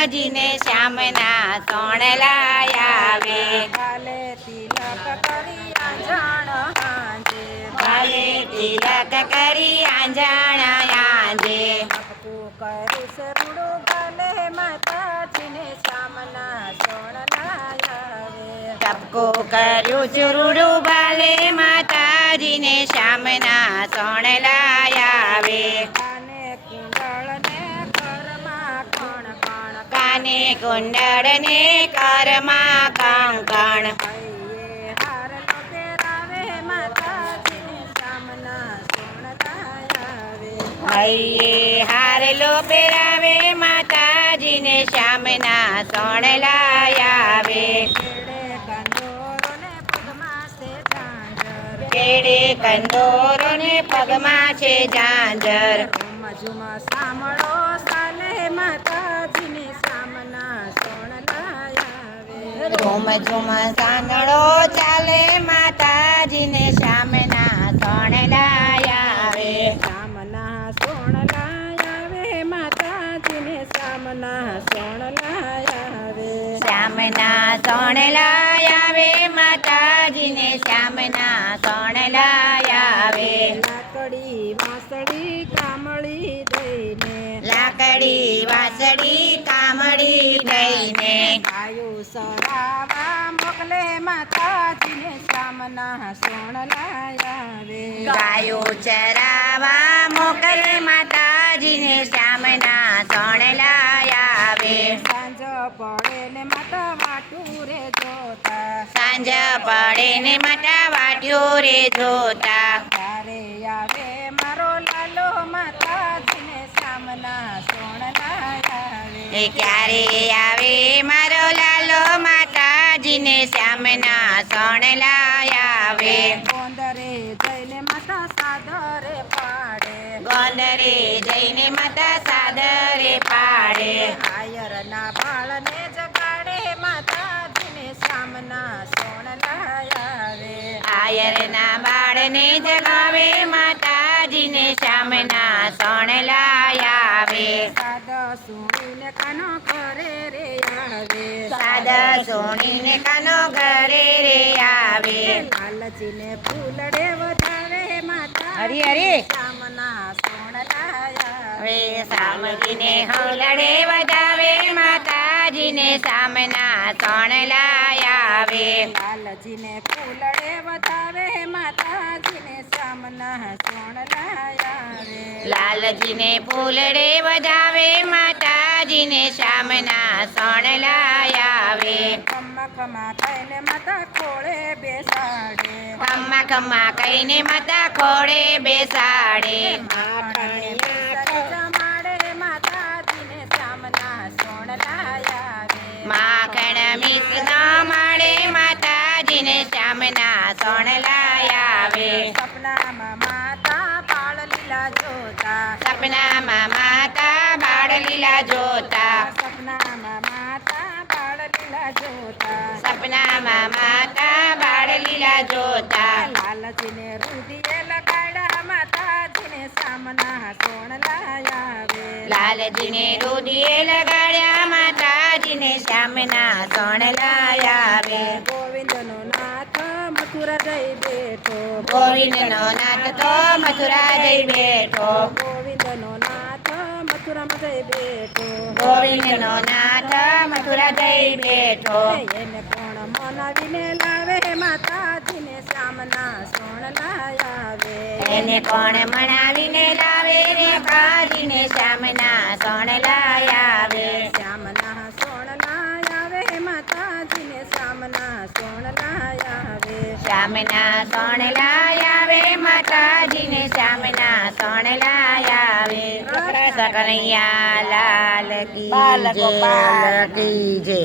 માતાજીને શ્યામના સોણલા આવે. કાલે તિલક કરી આંજણ હાંજે, કાલે તિલક કરી આંજણ આજે. ટપકું કરું સરુડું ગાલે માતાજીને શ્યામના સોણલા આવે. ટપકો કર્યું ચુરુડું બાલે માતાજીને શ્યામના સોણલા આવે. કાને કુંડળ ને કરમાં કણ કણ, કાને કુંડળ ને કરમાં કણ કણ. હૈયે હારલો પહેરાવે માતાજીને શ્યામના સોણલા આવે. હૈયે હારલો પહેરાવે માતાજીને શ્યામના સોણલા આવે. કેડે કંદોરો ને પગમાં છે ઝાંઝર, કેડે કંદોરો ને પગમાં છે ઝાંઝર. ઝુમા સાંભળો સાલે માતાજીને શ્યામના સોણલા આવે. ઝુમ ઝુમ સાંદળો ચાલે માતાજીને શ્યામના સોણલા આવે. શ્યામના સોણલા આવે, માતાજીને શ્યામના સોણલા આવે. શ્યામના સોણલા આવે માતાજીને શ્યામના સોણલા આવે. લાકડી વાસળી કામળી દઈને, લાકડી વાસળી કામડી લઈને. ગાયો સરાવા મોકલે માતાજીને શ્યામના સોણલા આવે. ગાયો ચરાવા મોકલે માતાજીને શ્યામના સોણલા આવે. સાંજ પડે ને માતા વાટું રે જોતા, સાંજ પડે ને માતા વાટ્યો રે જોતા. ત્યારે આવે મારો લાલો માતાજીને શ્યામના સોણલા આવે. એ ક્યારે આવે મારો લાલો માતાજીને શ્યામના સોણલા આવે. ગોંદરે જઈને માતા સાદરે પાડે, ગોંદરે જઈને માતા સાદરે પાડે. આયરના બાળને જગાડે માતાજીને શ્યામના સોણલા આવે. આયરના બાળને જગાવે માતાજીને શ્યામના સોણલા આવે. સાદ સુણીને કાનો ઘરે રે આવે. સાદ સોણીને કાનો ઘરે રે આવે. લાલજીને ફૂલડે વધારે માતા હરી હરી. શ્યામના સોણલા આવે. હવે સામજીને હલડે વધાવે માતાજીને શ્યામના સોણલા આવે. લાલજીને ફૂલડે વધારે માતાજીને શ્યામના સોણલા આવે. લાલજીને ફૂલડે વધાવે માતાજીને શ્યામના સોણલા આવે. ખમ્મા ખમ્મા ખાઈને માતા ખોળે બેસાડે, ખમ્મા ખમ્મા કહીને માતા ખોડે બેસાડે. જમાડે માતાજીને શ્યામના સોણલા આવે. માખણ મિશ્ર માડે માતાજીને શ્યામના સોણલા આવે. સપનામાં માતા બાળ લીલા જોતા, સપનામાં માતા બાળ લીલા જોતા. સપનામાં માતા બાળ લીલા જોતા. સપનામાં માતા બાળ લીલા જોતા. લાલજીને રૂઢીએ લગાડ્યા માતાજીને શ્યામના સોણલા આવે. લાલજીને રૂધિએ લગાડ્યા માતાજીને શ્યામના સોણલા આવે. ગોવિંદનો નાથ મથુરા જઈ બેઠો, ગોવિંદનો નાથ તો મથુરા જઈ બેઠો. ગોવિંદનો નાથ મથુરામાં જઈ બેઠો. ગોવિંદનો નાથ મથુરા જઈ બેઠો. એને કોણ મનાવીને લાવે માતાજીને શ્યામના સોણલા આવે. એને કોણ મણાવીને લાવે રે કાજીને શ્યામના સોણલા આવે. શ્યામના સોણલા આવે માતાજીને શ્યામના સોણલા આવે. શ્યામના સોણલા આવે માતાજીને શ્યામના સોણલા આવે. કનૈયા લાલ કી જય.